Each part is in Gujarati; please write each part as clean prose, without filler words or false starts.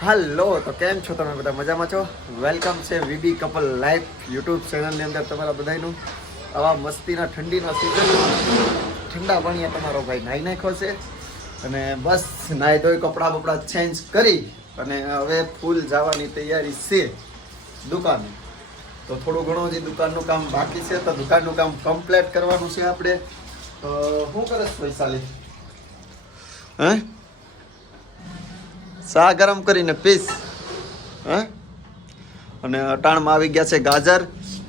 હાલો, તો કેમ છો તમે બધા? મજામાં છો? વેલકમ છે વીબી કપલ લાઈફ યુટ્યુબ ચેનલની અંદર તમારા બધાનું. આવા મસ્તીના ઠંડીના સિઝનમાં ઠંડા પાણીએ તમારો ભાઈ નાહી નાખ્યો છે અને બસ નાહી ધોઈ કપડાં બપડા ચેન્જ કરી અને હવે ફૂલ જવાની તૈયારી છે દુકાને. તો થોડું ઘણું હજી દુકાનનું કામ બાકી છે, તો દુકાનનું કામ કમ્પ્લીટ કરવાનું છે આપણે. શું કરે છે વૈશાલી? હે, ચા ગરમ કરીને પીસ. હે, અને અટાણમાં આવી ગયા છે ગાજર.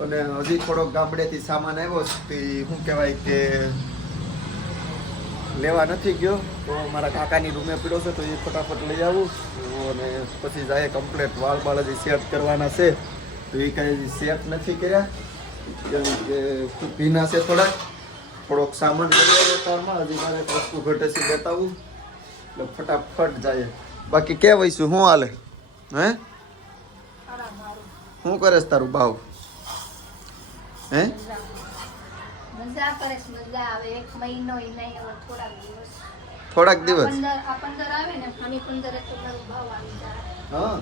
અને હજી થોડોક ગામડેથી સામાન આવ્યો તે શું કહેવાય કે લેવા નથી ગયો, તો મારા કાકાની રૂમે પીડ્યો છે, તો એ ફટાફટ લઈ આવું અને પછી જાય કમ્પ્લેટ. વાળ બાળ હજી સેટ કરવાના છે, તો એ કાંઈ સેટ નથી કર્યા કેમ કે ભીના છે થોડોક સામાન અટાણમાં. હજી મારે વસ્તુ ઘટે છે બતાવું એટલે ફટાફટ જાય. બાકી કેવાયશું શું હાલે? હે, શું કરે છે તારું ભાવ? હે, મજા કરે છે, મજા આવે. એક મહિનો થોડાક દિવસ આ 15 આવે ને, આમી 15 તો મારો ભાવ આવી જાય. હા,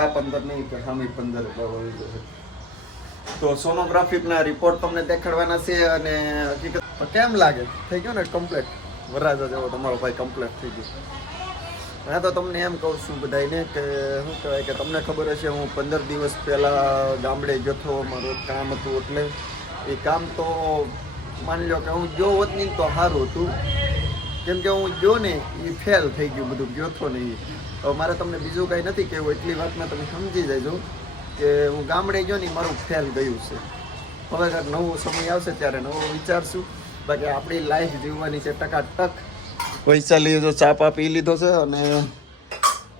આ 15 નહીં કે આમી 15 ભાવ આવી જશે. તો સોનોગ્રાફીના રિપોર્ટ તમને દેખાડવાના છે. અને હકીકત કેમ લાગે? થઈ ગયો ને કમ્પ્લીટ? વરાજા જેવો તમારો ભાઈ કમ્પ્લીટ થઈ ગયો. હા, તો તમને એમ કહું છું બધાને કે શું કહેવાય કે તમને ખબર હશે, હું 15 દિવસ પહેલાં ગામડે ગયો હતો. મારું કામ હતું, એટલે એ કામ તો માની લો કે હું ગયો હોત નહીં તો સારું હતું, કેમ કે હું ગયો ને એ ફેલ થઈ ગયું બધું. ગયો હતો ને એ મારે તમને બીજું કાંઈ નથી કહેવું, એટલી વાતમાં તમે સમજી જજો કે હું ગામડે ગયો ને મારું ફેલ ગયું છે. હવે કાંઈક નવો સમય આવશે ત્યારે નવો વિચારશું. બાકી આપણી લાઈફ જીવવાની છે ટકાટક. વૈશાલીએ જો ચા પા પી લીધો છે અને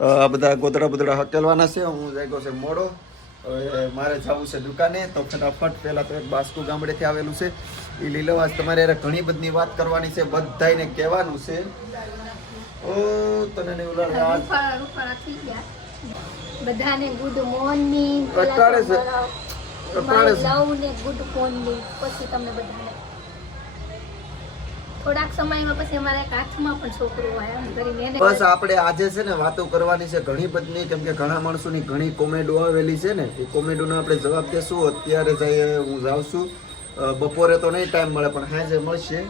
આ બધા ગોદડા બોદડા હકેલવાના છે. હું જાગ્યો છે મોડો, હવે મારે જવું છે દુકાને. તો ફટાફટ પહેલાં તો એક બાસ્કુ ગામડેથી આવેલું છે એ લીલવાસ. તમારે યાર ઘણી બધી વાત કરવાની છે, બધાને કહેવાનું છે. ઓ તને નહીં ઉલાડ રૂપાળા થઈ ગયા. બધાને ગુડ મોર્નિંગ. કટાળે છે, કટાળે છે. લવ ને ગુડ મોર્નિંગ. પછી તમને બધાને થોડાક સમયમાં પછી અમારા એક હાથમાં પણ છોકરો આવ્યા કરીને એને બસ આપણે આજે છે ને વાતો કરવાની છે ઘણી બધી, કેમ કે ઘણા માણસોની ઘણી કોમેડો આવેલી છે ને, એ કોમેડોનો આપણે જવાબ દેશું. અત્યારે જઈએ, હું જાઉં છું. બપોરે તો નહીં ટાઈમ મળે, પણ સાંજે મળશે.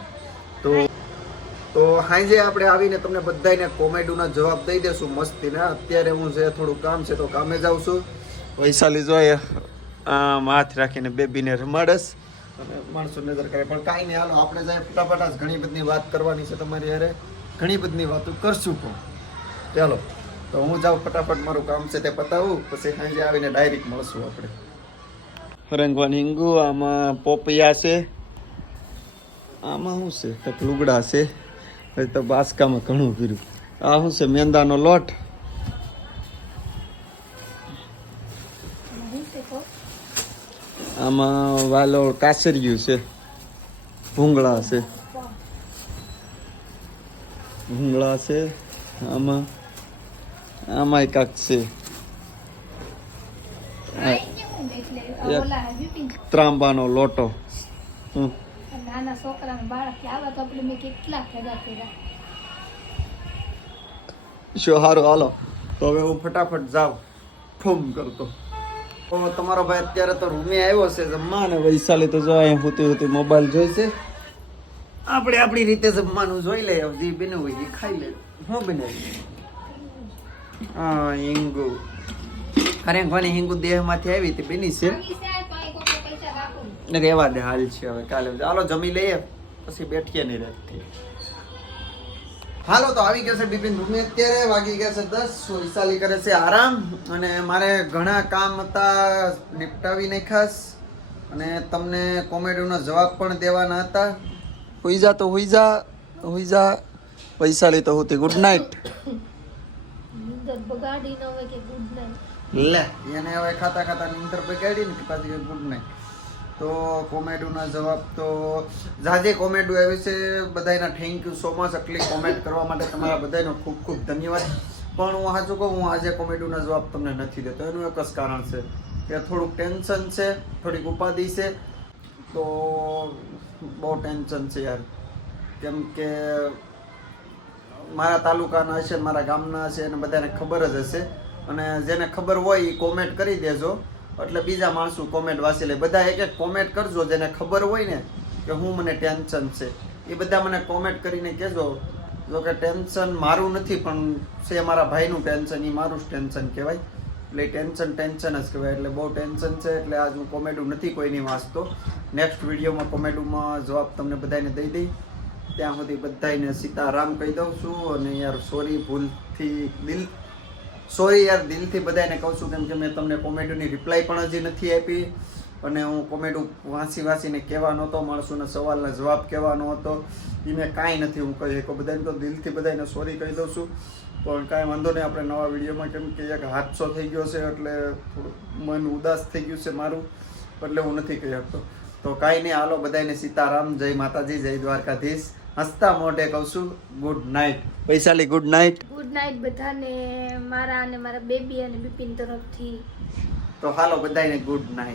તો સાંજે આપણે આવીને તમને બધાને કોમેડીના જવાબ દઈ દેશું મસ્તીના. અત્યારે હું જે થોડું કામ છે તો કામે જાઉં છું. વૈશાલી જોઈએ આમ હાથ રાખીને બેબીને રમાડસ અને માણસો નજર કરે, પણ કાંઈ નહીં. હાલો આપણે જાય ફટાફટ. જ ઘણી બધી વાત કરવાની છે તમારી યારે, ઘણી બધી વાતો કરશું પણ. ચાલો, તો હું જાઉં ફટાફટ, મારું કામ છે તે પતાવું, પછી સાંજે આવીને ડાયરેક્ટ મળશું આપણે. રંગવાની હિંગુ, આમાં પોપિયા છે, આમાં શું છે? તો લુગડા છે. હવે તો બાસકામાં ઘણું કર્યું. આ શું છે? મેંદાનો લોટ. આમાં વાલો કાસરિયું છે, ભૂંગળા છે, ભૂંગળા છે. આમાં કાક છે, ત્રાંબાનો લોટો. નાના છોકરાને બાળક આવા તો આપણે મેં કેટલા ભેગા કર્યા. શું સારું, હાલો તો હવે હું ફટાફટ જાઉં ફોન કરતો. તો તમારો ભાઈ અત્યારે તો રૂમે આવ્યો છે જમવા, અને વૈશાલી તો જો અહીંયા હોતી મોબાઈલ જોઈશે. આપણે આપણી રીતે જમવાનું જોઈ લે, જે બન્યું હોય એ ખાઈ લે. શું બનાવી? હા, હિંગુ. ખરેખર હિંગુ દેહમાંથી આવી હતી બની છે. રેવા દે, હાલ છે હવે કાલે. હાલો જમી લઈએ, પછી બેઠીએ નહીં રાખતી. હાલો, તો આવી ગયા છે બિપિન રૂમે. અત્યારે વાગી ગયા છે 10. વૈશાલી કરે છે આરામ, અને મારે ઘણા કામ હતા નિપટાવી નાખાસ, અને તમને કોમેડીનો જવાબ પણ દેવાના હતા. હોઈ જા તો હોઈ જા. વૈશાલી તો હોતી ગુડ નાઇટ. બગાડી ન હોય કે ગુડ નાઈટ લે, એને હવે ખાતા ખાતા નીંદર બગાડી ને પાછી ગુડ નાઇટ. તો કોમેડીના જવાબ તો જાજે કોમેડી આવી છે. બધાના થેન્ક યુ સો મચ. આટલી કોમેન્ટ કરવા માટે તમારા બધાનો ખૂબ ખૂબ ધન્યવાદ. પણ હું સાચું કહું, હું આજે કોમેડીના જવાબ તમને નથી દેતો. એનું એક જ કારણ છે કે થોડુંક ટેન્શન છે, થોડીક ઉપાધિ છે. તો બહુ ટેન્શન છે યાર, કેમ કે મારા તાલુકાના હશે મારા ગામના હશે અને બધાને ખબર જ હશે અને જેને ખબર હોય એ કોમેન્ટ કરી દેજો એટલે બીજા માણસો કોમેન્ટ વાંચી લે બધા એક એક કોમેન્ટ કરજો જેને ખબર હોય ને કે હું મને ટેન્શન છે એ બધા મને કોમેન્ટ કરીને કહેજો જો કે ટેન્શન મારું નથી પણ છે મારા ભાઈનું ટેન્શન એ મારું જ ટેન્શન કહેવાય એટલે ટેન્શન જ કહેવાય એટલે બહુ ટેન્શન છે એટલે આજ હું કોમેડું નથી કોઈની વાંચતો નેક્સ્ટ વિડીયોમાં કોમેડુમાં જવાબ તમને બધાને દઈ દઈ ત્યાં સુધી બધાને સીતારામ કહી દઉં છું અને યાર સોરી યાર દિલથી બધાને કહું છું કેમ કે મેં તમને કોમેડીની રિપ્લાય પણ હજી નથી આપી અને હું કોમેડું વાંચીને કહેવાનો હતો માણસોના સવાલના જવાબ કહેવાનો હતો એ મેં કાંઈ નથી હું કહી શકું બધાને તો દિલથી બધાને સોરી કહી દઉં છું પણ કાંઈ વાંધો નહીં આપણે નવા વિડીયોમાં કેમ કે એક હાદસો થઈ ગયો છે એટલે થોડું મન ઉદાસ થઈ ગયું છે મારું એટલે હું નથી કહી શકતો તો કાંઈ નહીં હાલો બધાને સીતારામ જય માતાજી જય દ્વારકાધીશ હસતા મોઢે કહું છું good night Vaishali good night good night બધાને મારા અને મારા બેબી અને બિપિન તરફથી તો હાલો બધાને ગુડ નાઇટ